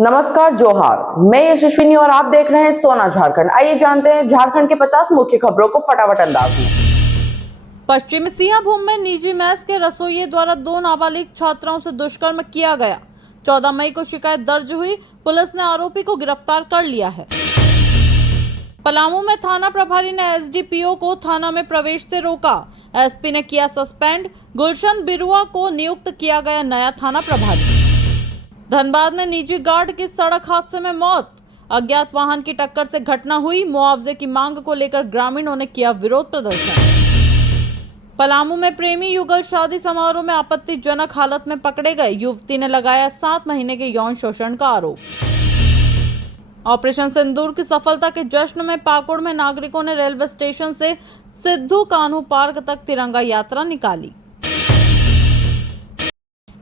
नमस्कार, जोहार। मैं यशस्विनी और आप देख रहे हैं सोना झारखंड। आइए जानते हैं झारखंड के 50 मुख्य खबरों को फटाफट अंदाज में। पश्चिमी सिंहभूम में निजी मेस के रसोइये द्वारा 2 नाबालिग छात्राओं से दुष्कर्म किया गया। 14 मई को शिकायत दर्ज हुई। पुलिस ने आरोपी को गिरफ्तार कर लिया है। पलामू में थाना प्रभारी ने एसडीपीओ को थाना में प्रवेश से रोका। एसपी ने किया सस्पेंड। गुलशन बिरुआ को नियुक्त किया गया नया थाना प्रभारी। धनबाद में निजी गार्ड की सड़क हादसे में मौत। अज्ञात वाहन की टक्कर से घटना हुई। मुआवजे की मांग को लेकर ग्रामीणों ने किया विरोध प्रदर्शन। पलामू में प्रेमी युगल शादी समारोह में आपत्तिजनक हालत में पकड़े गए। युवती ने लगाया 7 महीने के यौन शोषण का आरोप। ऑपरेशन सिंदूर की सफलता के जश्न में पाकुड़ में नागरिकों ने रेलवे स्टेशन से सिद्धू कान्हू पार्क तक तिरंगा यात्रा निकाली।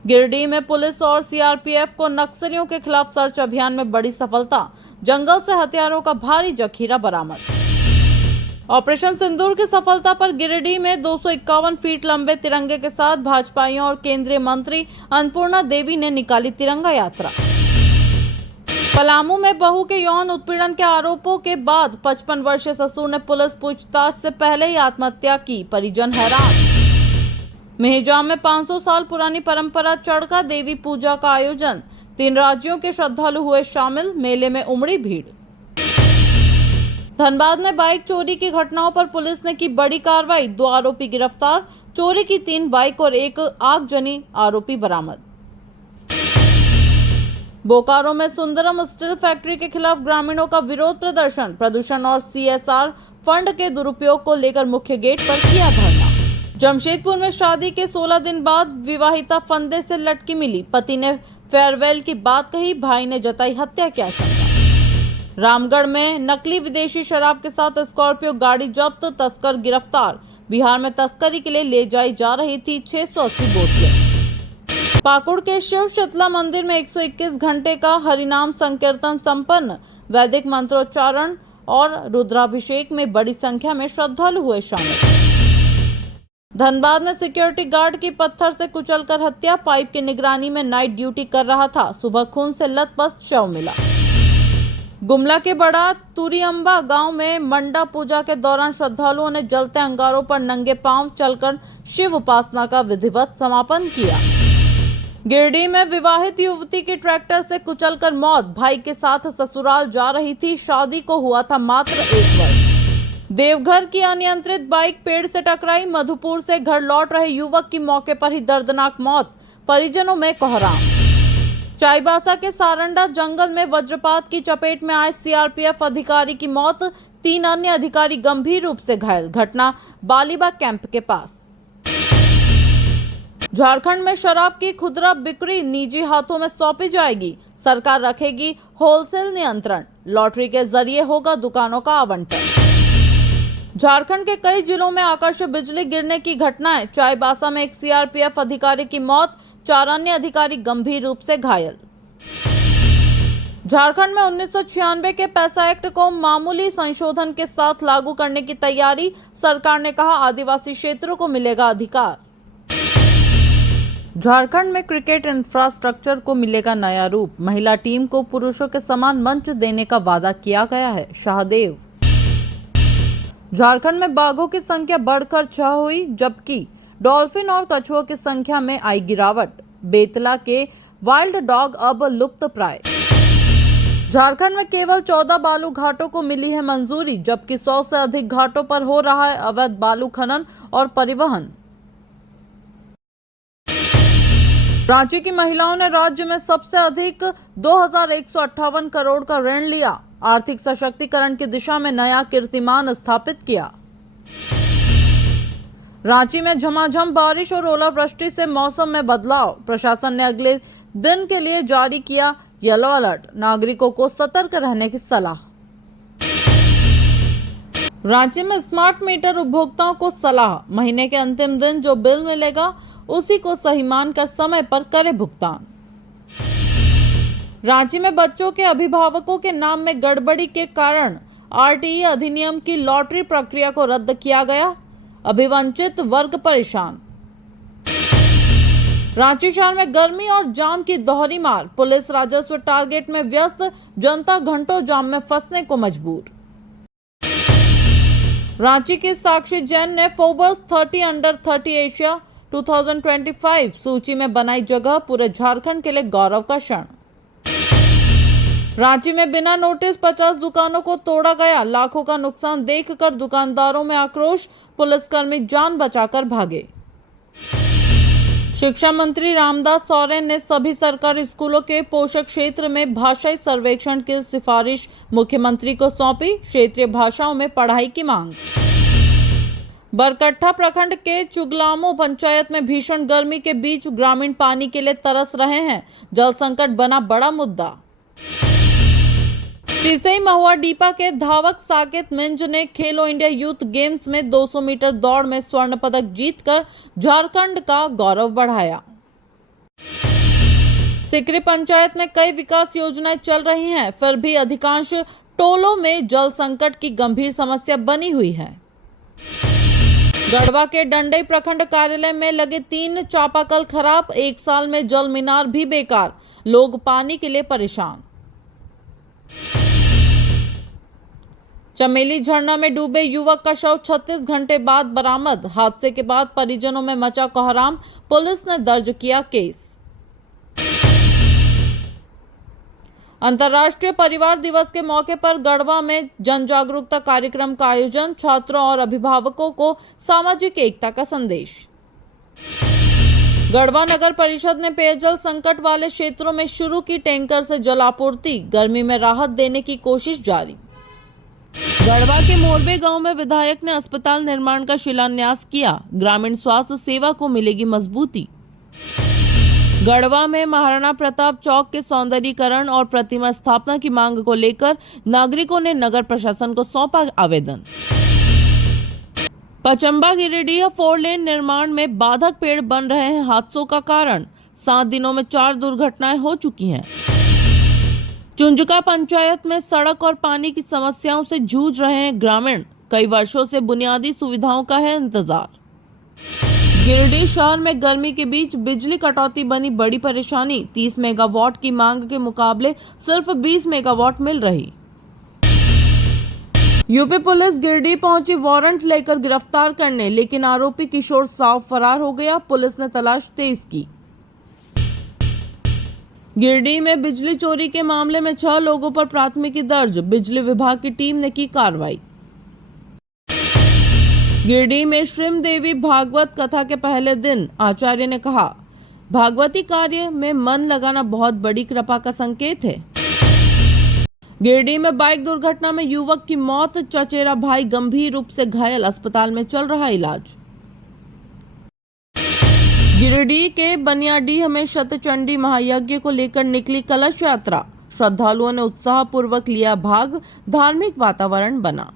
गिरिडीह में पुलिस और सीआरपीएफ को नक्सलियों के खिलाफ सर्च अभियान में बड़ी सफलता। जंगल से हथियारों का भारी जखीरा बरामद। ऑपरेशन सिंदूर की सफलता पर गिरिडीह में 251 फीट लंबे तिरंगे के साथ भाजपाइयों और केंद्रीय मंत्री अन्नपूर्णा देवी ने निकाली तिरंगा यात्रा। पलामू में बहू के यौन उत्पीड़न के आरोपों के बाद 55 वर्षीय ससुर ने पुलिस पूछताछ से पहले ही आत्महत्या की। परिजन हैरान। मेहजाम में 500 साल पुरानी परंपरा चड़का देवी पूजा का आयोजन। 3 राज्यों के श्रद्धालु हुए शामिल। मेले में उमड़ी भीड़। धनबाद में बाइक चोरी की घटनाओं पर पुलिस ने की बड़ी कार्रवाई। 2 आरोपी गिरफ्तार। चोरी की 3 बाइक और 1 आगजनी आरोपी बरामद। बोकारो में सुंदरम स्टील फैक्ट्री के खिलाफ ग्रामीणों का विरोध प्रदर्शन। प्रदूषण और सीएसआर फंड के दुरुपयोग को लेकर मुख्य गेट पर किया धरना। जमशेदपुर में शादी के 16 दिन बाद विवाहिता फंदे से लटकी मिली। पति ने फेयरवेल की बात कही। भाई ने जताई हत्या की आशंका। रामगढ़ में नकली विदेशी शराब के साथ स्कॉर्पियो गाड़ी जब्त। तस्कर गिरफ्तार। बिहार में तस्करी के लिए ले जाई जा रही थी 680 बोतलें। पाकुड़ के शिव शीतला मंदिर में 121 घंटे का हरिनाम संकीर्तन संपन्न। वैदिक मंत्रोच्चारण और रुद्राभिषेक में बड़ी संख्या में श्रद्धालु हुए शामिल। धनबाद में सिक्योरिटी गार्ड की पत्थर से कुचलकर हत्या। पाइप की निगरानी में नाइट ड्यूटी कर रहा था। सुबह खून से लथपथ शव मिला। गुमला के बड़ा तुरियम्बा गांव में मंडा पूजा के दौरान श्रद्धालुओं ने जलते अंगारों पर नंगे पांव चलकर शिव उपासना का विधिवत समापन किया। गिरिडीह में विवाहित युवती की ट्रैक्टर से कुचलकर मौत। भाई के साथ ससुराल जा रही थी। शादी को हुआ था मात्र 1 वर्ष। देवघर की अनियंत्रित बाइक पेड़ से टकराई। मधुपुर से घर लौट रहे युवक की मौके पर ही दर्दनाक मौत। परिजनों में कोहराम। चाईबासा के सारंडा जंगल में वज्रपात की चपेट में आए सीआरपीएफ अधिकारी की मौत। 3 अन्य अधिकारी गंभीर रूप से घायल। घटना बालीबाग कैंप के पास। झारखंड में शराब की खुदरा बिक्री निजी हाथों में सौंपी जाएगी। सरकार रखेगी होलसेल नियंत्रण। लॉटरी के जरिए होगा दुकानों का आवंटन। झारखंड के कई जिलों में आकाशीय बिजली गिरने की घटनाएं। चाईबासा में एक सीआरपीएफ अधिकारी की मौत। 4 अन्य अधिकारी गंभीर रूप से घायल। झारखंड में 1996 के पैसा एक्ट को मामूली संशोधन के साथ लागू करने की तैयारी। सरकार ने कहा आदिवासी क्षेत्रों को मिलेगा अधिकार। झारखंड में क्रिकेट इंफ्रास्ट्रक्चर को मिलेगा नया रूप। महिला टीम को पुरुषों के समान मंच देने का वादा किया गया है। शाहदेव। झारखंड में बाघों की संख्या बढ़कर 6 हुई, जबकि डॉल्फिन और कछुओं की संख्या में आई गिरावट। बेतला के वाइल्ड डॉग अब लुप्त प्राय। झारखंड में केवल 14 बालू घाटों को मिली है मंजूरी, जबकि 100 से अधिक घाटों पर हो रहा है अवैध बालू खनन और परिवहन। रांची की महिलाओं ने राज्य में सबसे अधिक 2158 करोड़ का ऋण लिया। आर्थिक सशक्तिकरण की दिशा में नया कीर्तिमान स्थापित किया। रांची में झमाझम बारिश और ओलावृष्टि से मौसम में बदलाव। प्रशासन ने अगले दिन के लिए जारी किया येलो अलर्ट। नागरिकों को सतर्क रहने की सलाह। रांची में स्मार्ट मीटर उपभोक्ताओं को सलाह। महीने के अंतिम दिन जो बिल मिलेगा उसी को सही मानकर समय पर करे भुगतान। रांची में बच्चों के अभिभावकों के नाम में गड़बड़ी के कारण आरटीई अधिनियम की लॉटरी प्रक्रिया को रद्द किया गया। अभिवंचित वर्ग परेशान। रांची शहर में गर्मी और जाम की दोहरी मार, पुलिस राजस्व टारगेट में व्यस्त, जनता घंटों जाम में फंसने को मजबूर। रांची की साक्षी जैन ने फोर्ब्स 30 अंडर 30 एशिया 2025 सूची में बनाई जगह, पूरे झारखंड के लिए गौरव का क्षण। रांची में बिना नोटिस 50 दुकानों को तोड़ा गया, लाखों का नुकसान देखकर दुकानदारों में आक्रोश, पुलिसकर्मी जान बचाकर भागे। शिक्षा मंत्री रामदास सोरेन ने सभी सरकारी स्कूलों के पोषक क्षेत्र में भाषाई सर्वेक्षण की सिफारिश मुख्यमंत्री को सौंपी, क्षेत्रीय भाषाओं में पढ़ाई की मांग। बरकट्ठा प्रखंड के चुगलामो पंचायत में भीषण गर्मी के बीच ग्रामीण पानी के लिए तरस रहे हैं, जल संकट बना बड़ा मुद्दा। सिसई महुआ डीपा के धावक साकेत मिंज ने खेलो इंडिया यूथ गेम्स में 200 मीटर दौड़ में स्वर्ण पदक जीतकर झारखंड का गौरव बढ़ाया। सिकरी पंचायत में कई विकास योजनाएं चल रही हैं, फिर भी अधिकांश टोलों में जल संकट की गंभीर समस्या बनी हुई है। गढ़वा के डंडई प्रखंड कार्यालय में लगे 3 चापाकल खराब, 1 साल में जल मीनार भी बेकार, लोग पानी के लिए परेशान। चमेली झरना में डूबे युवक का शव 36 घंटे बाद बरामद, हादसे के बाद परिजनों में मचा कोहराम, पुलिस ने दर्ज किया केस। अंतर्राष्ट्रीय परिवार दिवस के मौके पर गढ़वा में जन जागरूकता कार्यक्रम का आयोजन, छात्रों और अभिभावकों को सामाजिक एकता का संदेश। गढ़वा नगर परिषद ने पेयजल संकट वाले क्षेत्रों में शुरू की टैंकर से जलापूर्ति, गर्मी में राहत देने की कोशिश जारी। गढ़वा के मोरबे गांव में विधायक ने अस्पताल निर्माण का शिलान्यास किया, ग्रामीण स्वास्थ्य सेवा को मिलेगी मजबूती। गढ़वा में महाराणा प्रताप चौक के सौंदर्यीकरण और प्रतिमा स्थापना की मांग को लेकर नागरिकों ने नगर प्रशासन को सौंपा आवेदन। पचम्बा गिरिडीह 4 लेन निर्माण में बाधक पेड़ बन रहे हैं हादसों का कारण, 7 दिनों में 4 दुर्घटनाएं हो चुकी हैं। चुंजुका पंचायत में सड़क और पानी की समस्याओं से जूझ रहे हैं ग्रामीण, कई वर्षों से बुनियादी सुविधाओं का है इंतजार। गिरिडीह शहर में गर्मी के बीच बिजली कटौती बनी बड़ी परेशानी, 30 मेगावाट की मांग के मुकाबले सिर्फ 20 मेगावाट मिल रही। यूपी पुलिस गिरिडीह पहुंची वारंट लेकर गिरफ्तार करने, लेकिन आरोपी किशोर साव फरार हो गया, पुलिस ने तलाश तेज की। गिरिडीह में बिजली चोरी के मामले में 6 लोगों पर प्राथमिकी दर्ज, बिजली विभाग की टीम ने की कार्रवाई। गिरिडीह में श्रीम देवी भागवत कथा के पहले दिन आचार्य ने कहा, भागवती कार्य में मन लगाना बहुत बड़ी कृपा का संकेत है। गिरिडीह में बाइक दुर्घटना में युवक की मौत, चचेरा भाई गंभीर रूप से घायल, अस्पताल में चल रहा इलाज। गिरिडीह के बनियाडीह में शतचंडी महायज्ञ को लेकर निकली कलश यात्रा, श्रद्धालुओं ने उत्साहपूर्वक लिया भाग, धार्मिक वातावरण बना।